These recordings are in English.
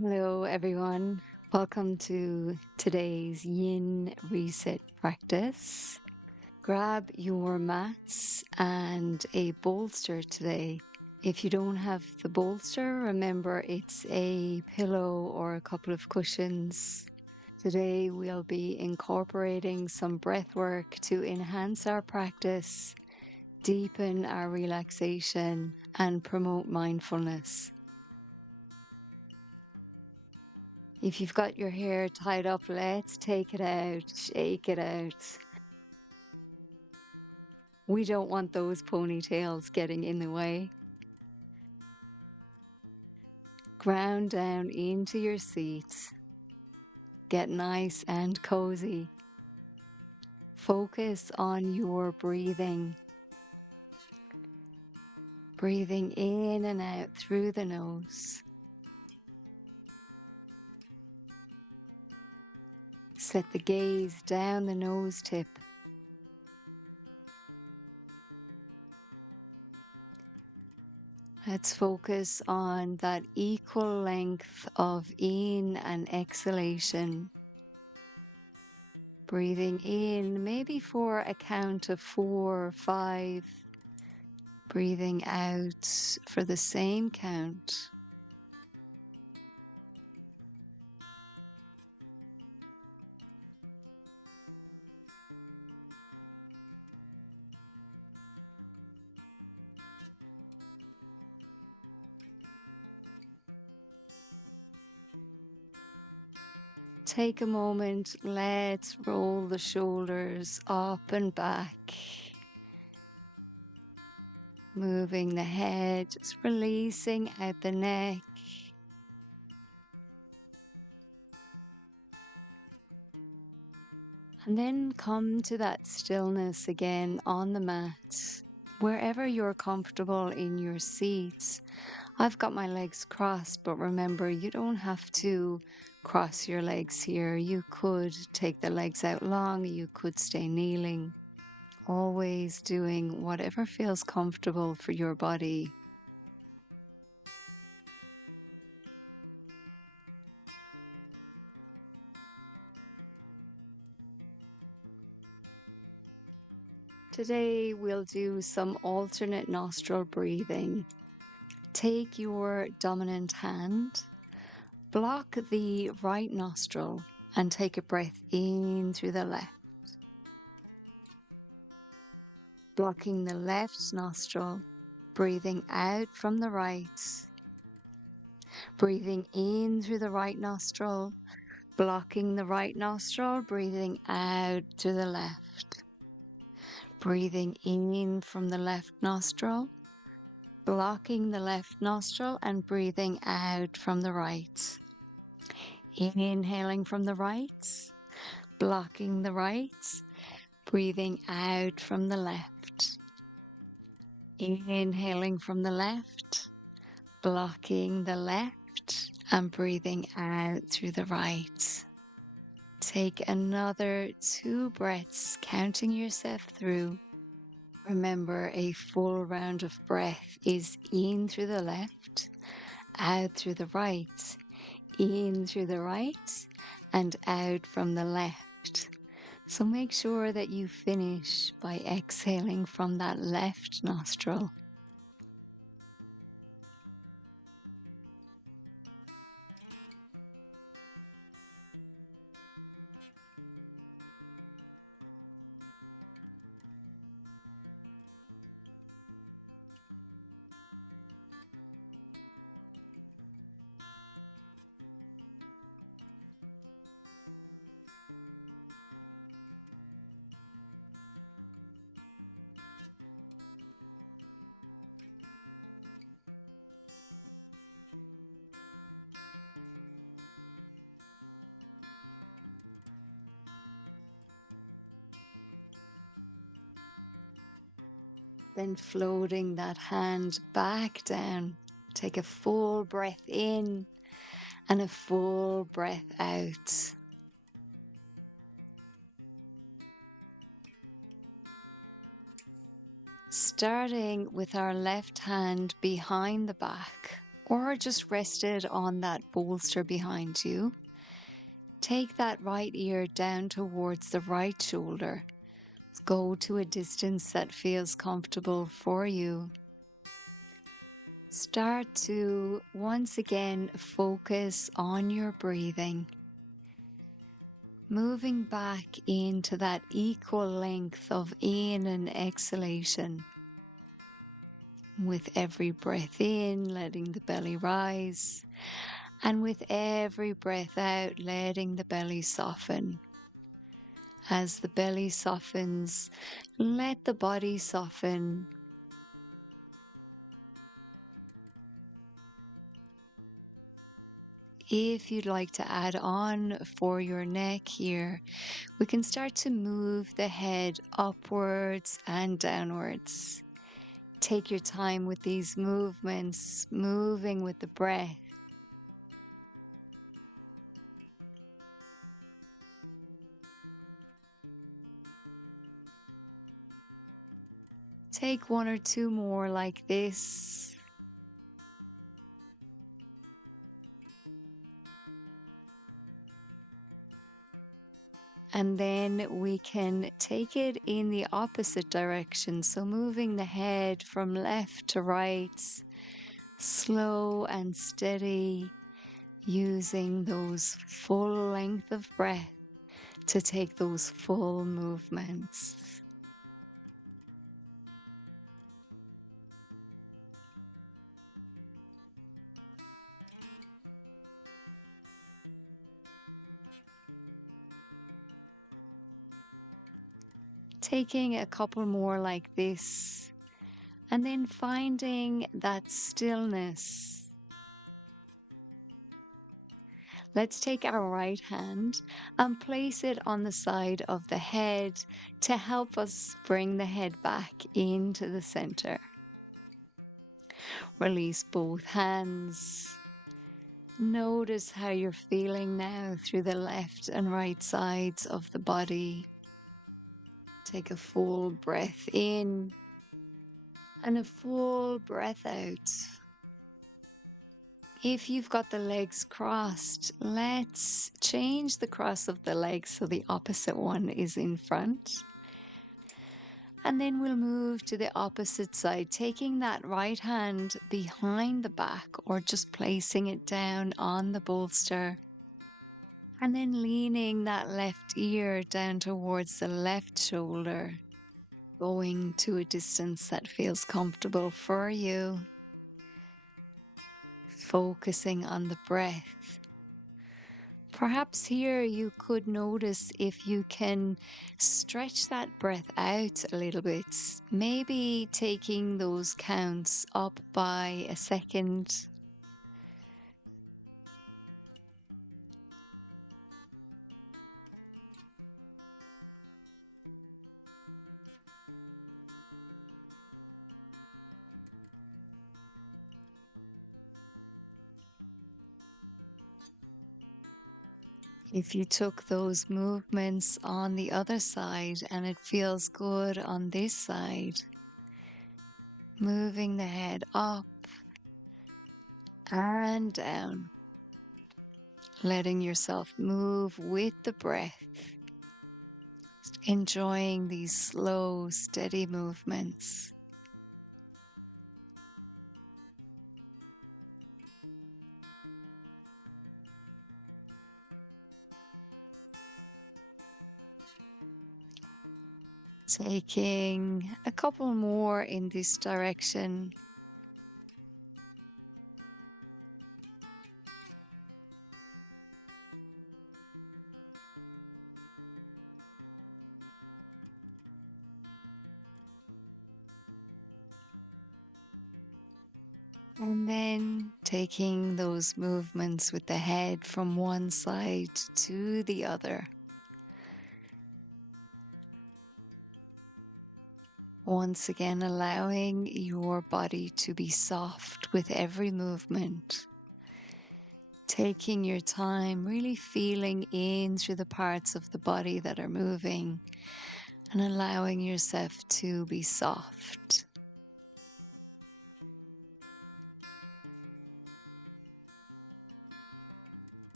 Hello, everyone. Welcome to today's yin reset practice. Grab your mats and a bolster today. If you don't have the bolster, remember it's a pillow or a couple of cushions. Today, we'll be incorporating some breath work to enhance our practice, deepen our relaxation, and promote mindfulness. If you've got your hair tied up, let's take it out, shake it out. We don't want those ponytails getting in the way. Ground down into your seat. Get nice and cozy. Focus on your breathing. Breathing in and out through the nose. Set the gaze down the nose tip. Let's focus on that equal length of in and exhalation. Breathing in, maybe for a count of 4 or 5. Breathing out for the same count. Take a moment, let's roll the shoulders up and back. Moving the head, just releasing out the neck. And then come to that stillness again on the mat. Wherever you're comfortable in your seat. I've got my legs crossed, but remember, you don't have to cross your legs here. You could take the legs out long, you could stay kneeling. Always doing whatever feels comfortable for your body. Today we'll do some alternate nostril breathing. Take your dominant hand, block the right nostril, and take a breath in through the left. Blocking the left nostril, breathing out from the right. Breathing in through the right nostril, blocking the right nostril, breathing out through the left. Breathing in from the left nostril, blocking the left nostril and breathing out from the right. Inhaling from the right, blocking the right, breathing out from the left. Inhaling from the left, blocking the left and breathing out through the right. Take another 2 breaths, counting yourself through. Remember, a full round of breath is in through the left, out through the right, in through the right, and out from the left. So make sure that you finish by exhaling from that left nostril. Then floating that hand back down. Take a full breath in and a full breath out. Starting with our left hand behind the back, or just rested on that bolster behind you. Take that right ear down towards the right shoulder. Go to a distance that feels comfortable for you. Start to once again focus on your breathing, moving back into that equal length of in and exhalation. With every breath in, letting the belly rise, and with every breath out, letting the belly soften. As the belly softens, let the body soften. If you'd like to add on for your neck here, we can start to move the head upwards and downwards. Take your time with these movements, moving with the breath. Take one or two more like this. And then we can take it in the opposite direction. So moving the head from left to right, slow and steady, using those full length of breath to take those full movements. Taking a couple more like this, and then finding that stillness. Let's take our right hand and place it on the side of the head to help us bring the head back into the center. Release both hands. Notice how you're feeling now through the left and right sides of the body. Take a full breath in and a full breath out. If you've got the legs crossed, let's change the cross of the legs so the opposite one is in front. And then we'll move to the opposite side, taking that right hand behind the back or just placing it down on the bolster. And then leaning that left ear down towards the left shoulder, going to a distance that feels comfortable for you. Focusing on the breath. Perhaps here you could notice if you can stretch that breath out a little bit, maybe taking those counts up by a second. If you took those movements on the other side and it feels good on this side, moving the head up and down, letting yourself move with the breath, enjoying these slow, steady movements. Taking a couple more in this direction. And then taking those movements with the head from one side to the other. Once again, allowing your body to be soft with every movement. Taking your time, really feeling in through the parts of the body that are moving and allowing yourself to be soft.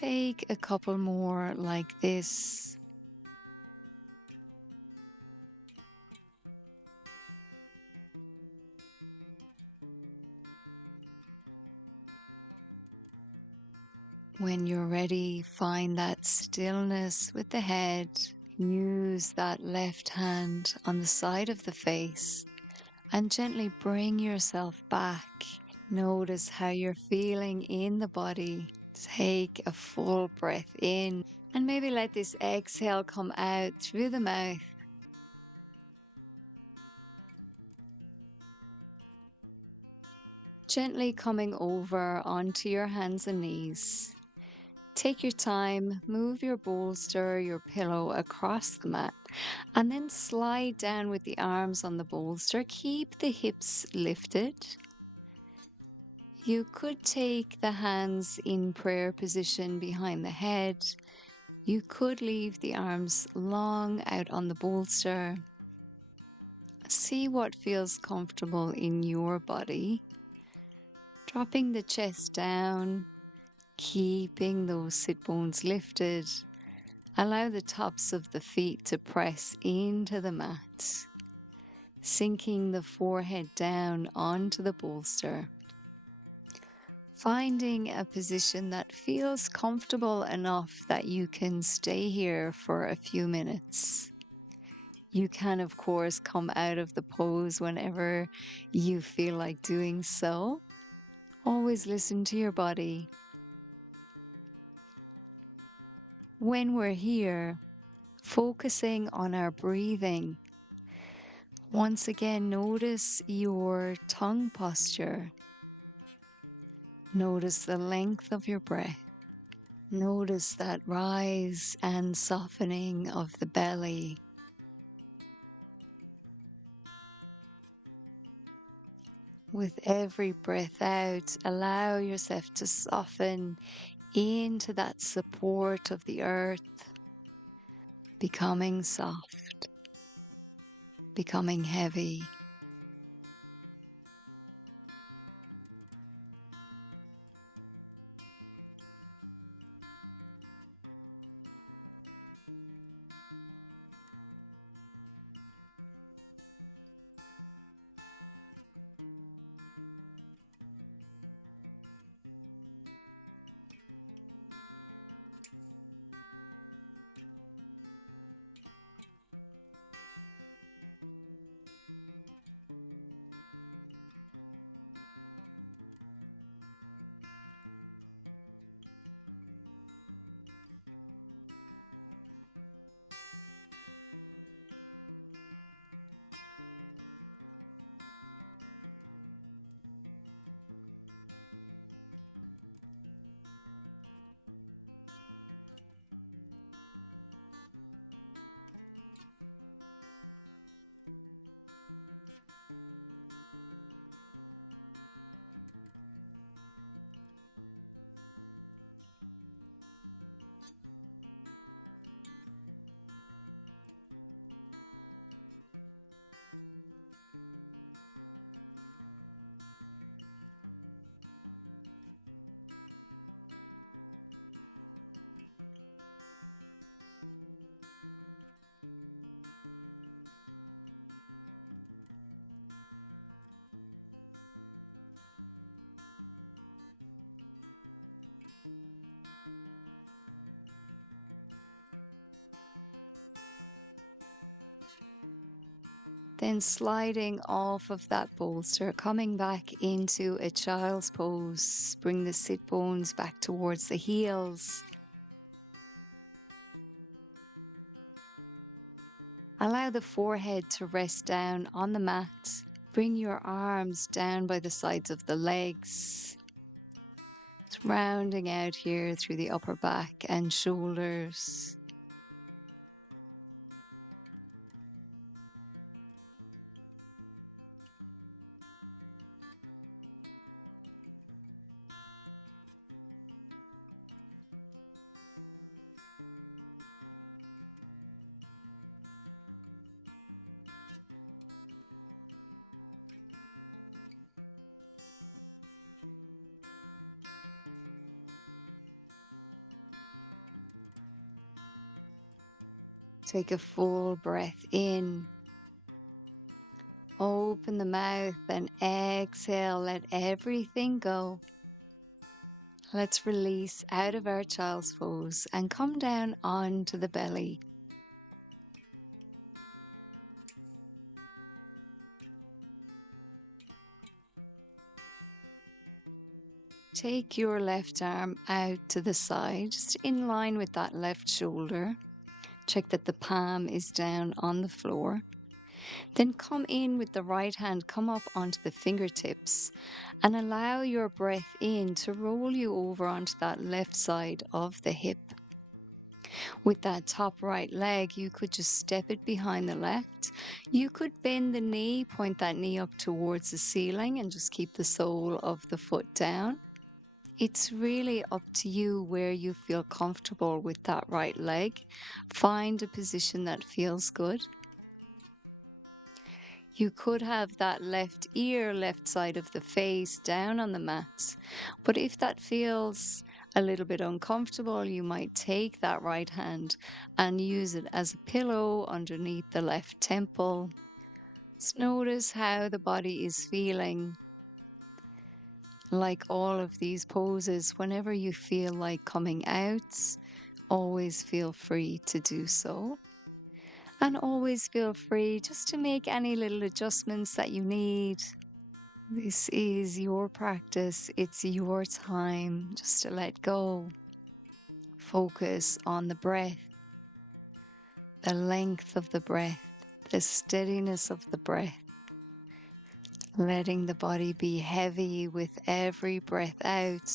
Take a couple more like this. When you're ready, find that stillness with the head. Use that left hand on the side of the face and gently bring yourself back. Notice how you're feeling in the body. Take a full breath in and maybe let this exhale come out through the mouth. Gently coming over onto your hands and knees. Take your time, move your bolster, your pillow across the mat, and then slide down with the arms on the bolster. Keep the hips lifted. You could take the hands in prayer position behind the head. You could leave the arms long out on the bolster. See what feels comfortable in your body. Dropping the chest down, keeping those sit bones lifted. Allow the tops of the feet to press into the mat, sinking the forehead down onto the bolster. Finding a position that feels comfortable enough that you can stay here for a few minutes. You can, of course, come out of the pose whenever you feel like doing so. Always listen to your body. When we're here, focusing on our breathing, once again, notice your tongue posture. Notice the length of your breath. Notice that rise and softening of the belly. With every breath out, allow yourself to soften into that support of the earth, becoming soft, becoming heavy. Then sliding off of that bolster, coming back into a child's pose. Bring the sit bones back towards the heels. Allow the forehead to rest down on the mat. Bring your arms down by the sides of the legs. It's rounding out here through the upper back and shoulders. Take a full breath in. Open the mouth and exhale, let everything go. Let's release out of our child's pose and come down onto the belly. Take your left arm out to the side, just in line with that left shoulder. Check that the palm is down on the floor. Then come in with the right hand, come up onto the fingertips and allow your breath in to roll you over onto that left side of the hip. With that top right leg, you could just step it behind the left. You could bend the knee, point that knee up towards the ceiling and just keep the sole of the foot down. It's really up to you where you feel comfortable with that right leg. Find a position that feels good. You could have that left ear, left side of the face down on the mat. But if that feels a little bit uncomfortable, you might take that right hand and use it as a pillow underneath the left temple. Just notice how the body is feeling. Like all of these poses, whenever you feel like coming out, always feel free to do so. And always feel free just to make any little adjustments that you need. This is your practice, it's your time just to let go. Focus on the breath, the length of the breath, the steadiness of the breath. Letting the body be heavy with every breath out.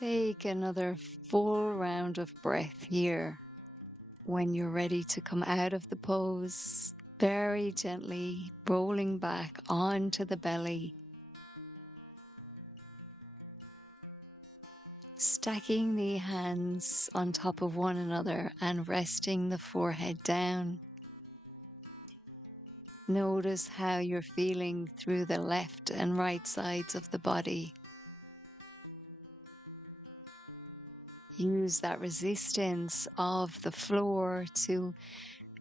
Take another full round of breath here. When you're ready to come out of the pose, very gently rolling back onto the belly. Stacking the hands on top of one another and resting the forehead down. Notice how you're feeling through the left and right sides of the body. Use that resistance of the floor to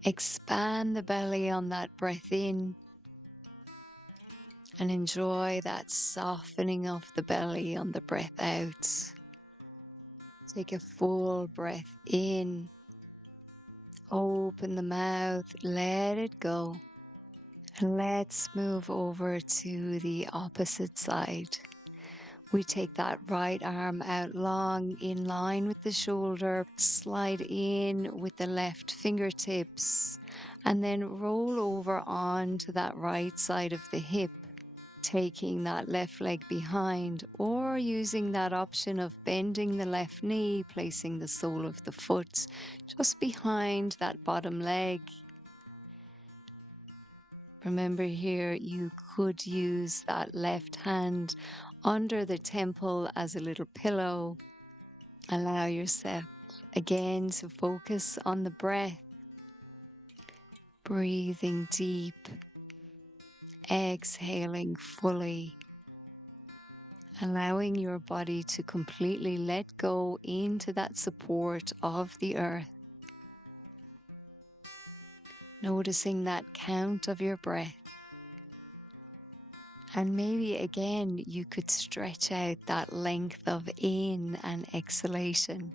expand the belly on that breath in and enjoy that softening of the belly on the breath out. Take a full breath in. open the mouth, let it go. Let's move over to the opposite side. We take that right arm out long in line with the shoulder, slide in with the left fingertips, and then roll over onto that right side of the hip, taking that left leg behind, or using that option of bending the left knee, placing the sole of the foot just behind that bottom leg. Remember here, you could use that left hand under the temple as a little pillow. Allow yourself again to focus on the breath, breathing deep, exhaling fully, allowing your body to completely let go into that support of the earth. Noticing that count of your breath. And maybe again, you could stretch out that length of in and exhalation.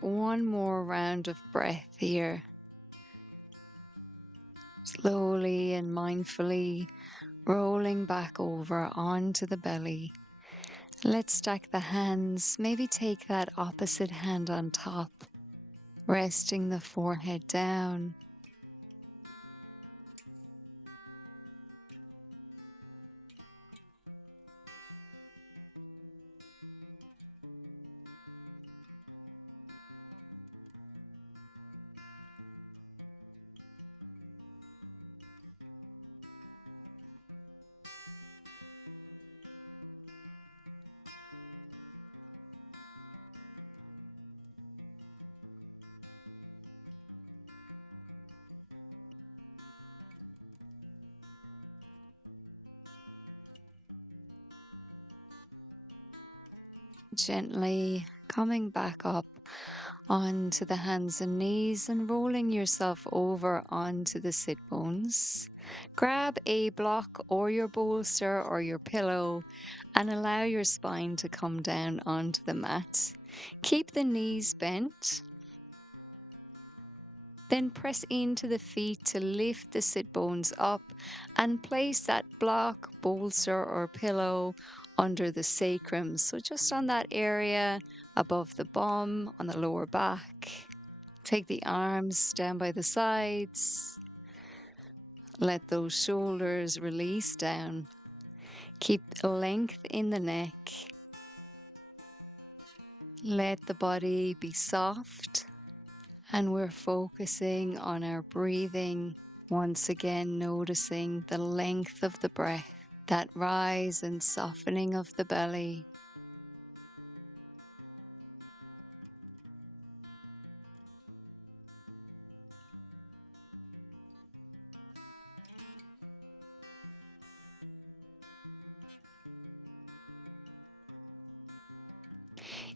One more round of breath here. Slowly and mindfully rolling back over onto the belly. Let's stack the hands, maybe take that opposite hand on top, resting the forehead down. Gently coming back up onto the hands and knees and rolling yourself over onto the sit bones. Grab a block or your bolster or your pillow and allow your spine to come down onto the mat. Keep the knees bent. Then press into the feet to lift the sit bones up and place that block, bolster or pillow under the sacrum. So just on that area above the bum, on the lower back. Take the arms down by the sides. Let those shoulders release down. Keep length in the neck. Let the body be soft. And we're focusing on our breathing, once again noticing the length of the breath, that rise and softening of the belly.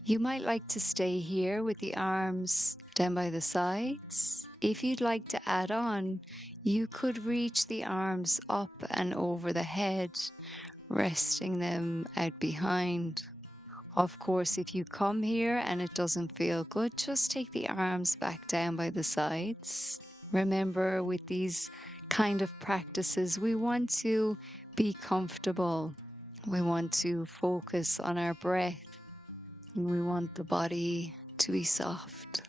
You might like to stay here with the arms down by the sides. If you'd like to add on, you could reach the arms up and over the head, resting them out behind. Of course, if you come here and it doesn't feel good, just take the arms back down by the sides. Remember, with these kind of practices, we want to be comfortable. We want to focus on our breath. And we want the body to be soft.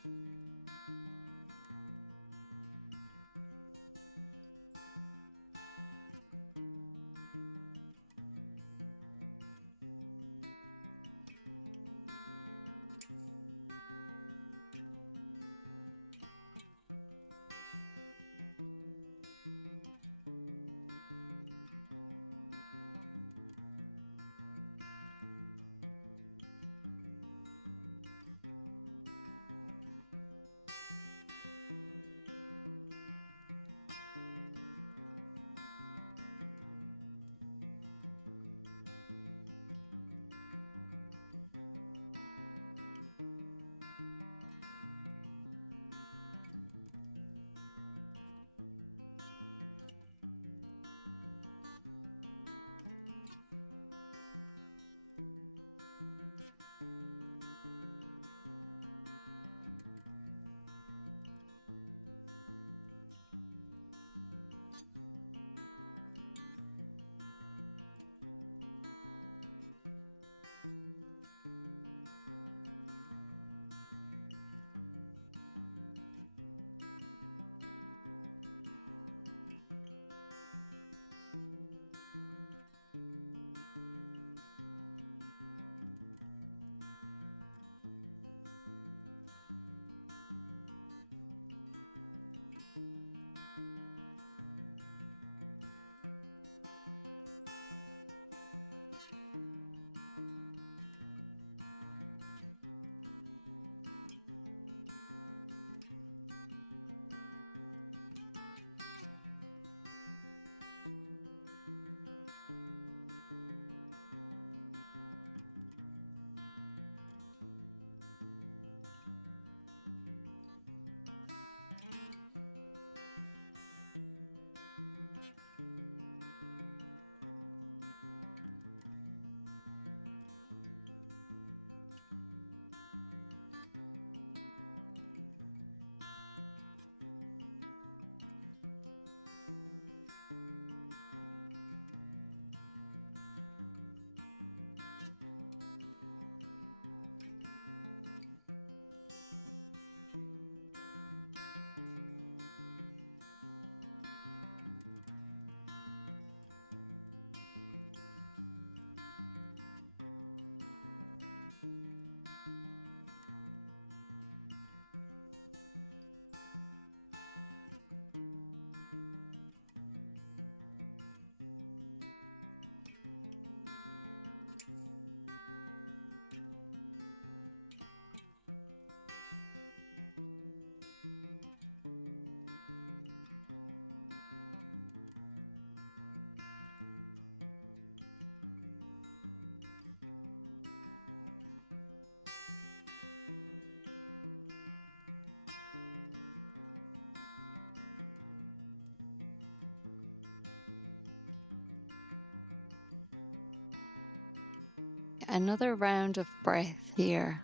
Another round of breath here.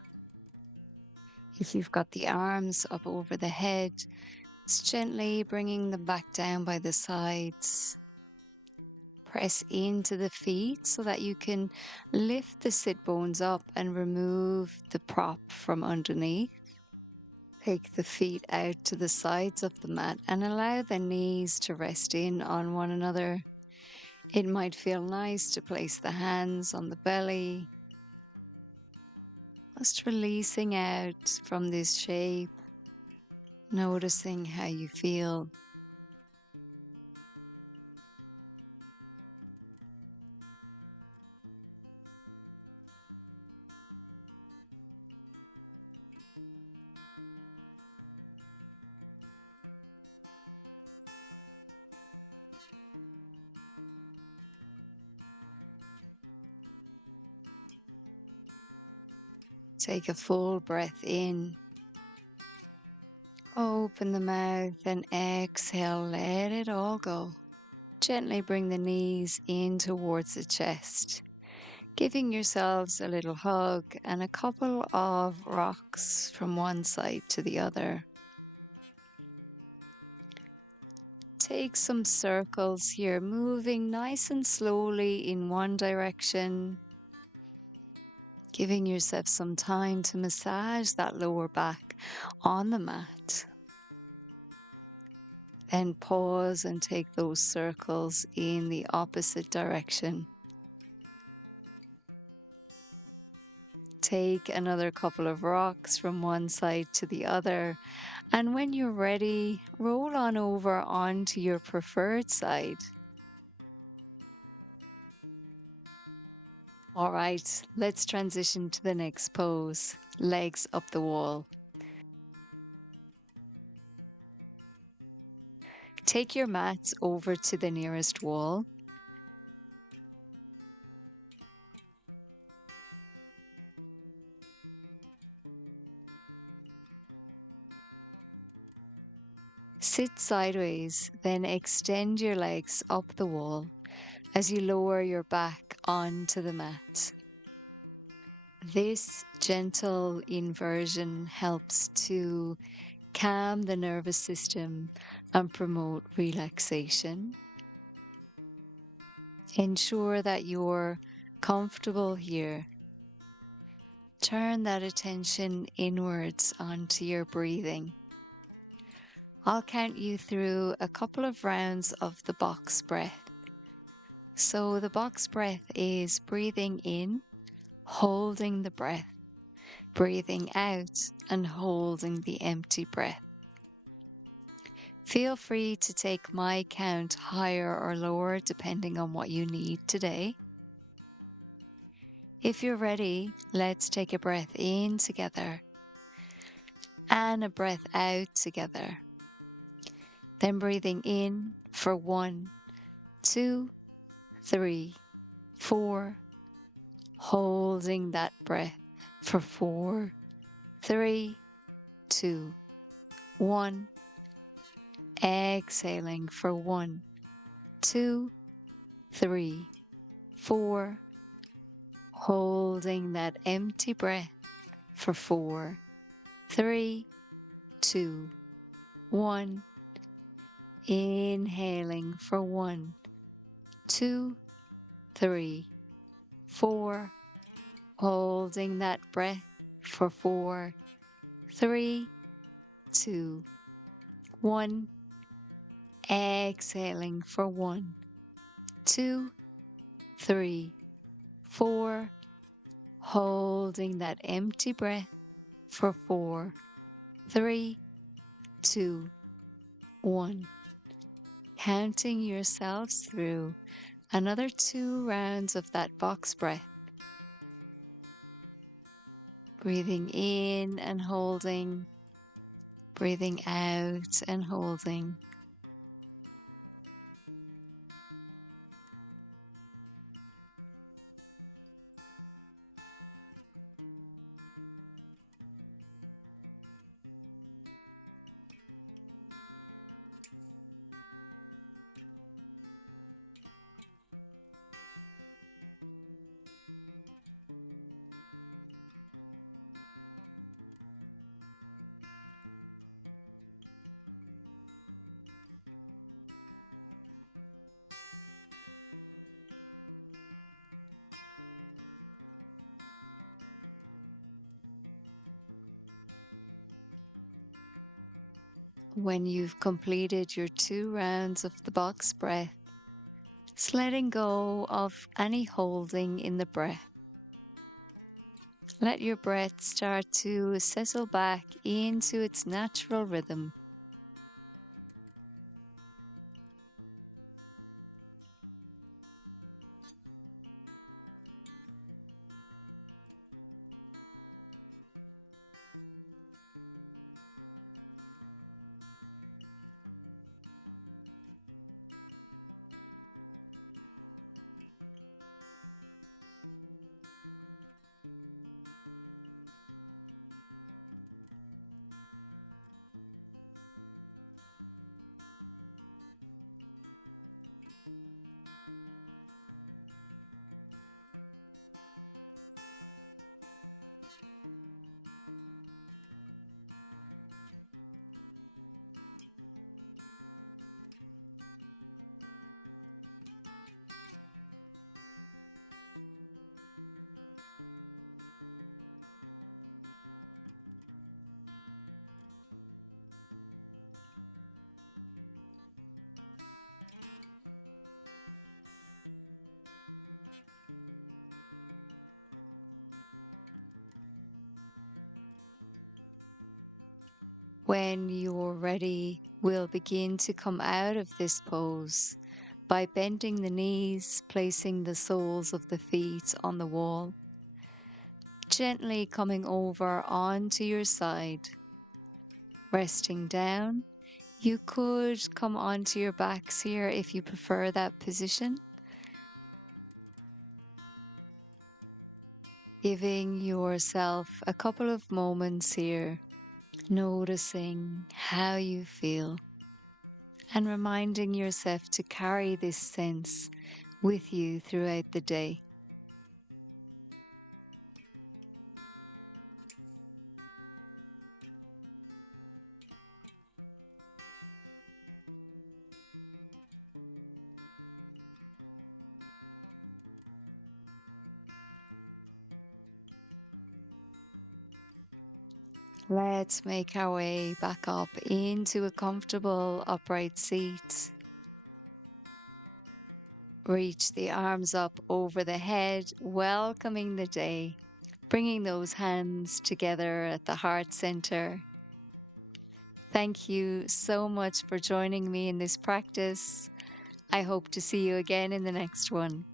If you've got the arms up over the head, just gently bringing them back down by the sides. Press into the feet so that you can lift the sit bones up and remove the prop from underneath. Take the feet out to the sides of the mat and allow the knees to rest in on one another. It might feel nice to place the hands on the belly, just releasing out from this shape, noticing how you feel. Take a full breath in. Open the mouth and exhale, let it all go. Gently bring the knees in towards the chest, giving yourselves a little hug and a couple of rocks from one side to the other. Take some circles here, moving nice and slowly in one direction, giving yourself some time to massage that lower back on the mat. Then pause and take those circles in the opposite direction. Take another couple of rocks from one side to the other, and when you're ready, roll on over onto your preferred side. All right, let's transition to the next pose, legs up the wall. Take your mats over to the nearest wall. Sit sideways, then extend your legs up the wall as you lower your back onto the mat. This gentle inversion helps to calm the nervous system and promote relaxation. Ensure that you're comfortable here. Turn that attention inwards onto your breathing. I'll count you through a couple of rounds of the box breath. So the box breath is breathing in, holding the breath, breathing out and holding the empty breath. Feel free to take my count higher or lower depending on what you need today. If you're ready, let's take a breath in together and a breath out together. Then breathing in for 1, 2, 3, 4. Holding that breath for 4, 3, 2, 1. Exhaling for 1, 2, 3, 4. Holding that empty breath for 4, 3, 2, 1. Inhaling for 1, 2, 3, 4. Holding that breath for 4, 3, 2, 1. Exhaling for 1, 2, 3, 4. Holding that empty breath for 4, 3, 2, 1. Counting yourselves through another 2 rounds of that box breath. Breathing in and holding, breathing out and holding. When you've completed your 2 rounds of the box breath, it's letting go of any holding in the breath. Let your breath start to settle back into its natural rhythm. When you're ready, we'll begin to come out of this pose by bending the knees, placing the soles of the feet on the wall, gently coming over onto your side, resting down. You could come onto your backs here if you prefer that position, giving yourself a couple of moments here, noticing how you feel, and reminding yourself to carry this sense with you throughout the day. Let's make our way back up into a comfortable upright seat. Reach the arms up over the head, welcoming the day, bringing those hands together at the heart center. Thank you so much for joining me in this practice. I hope to see you again in the next one.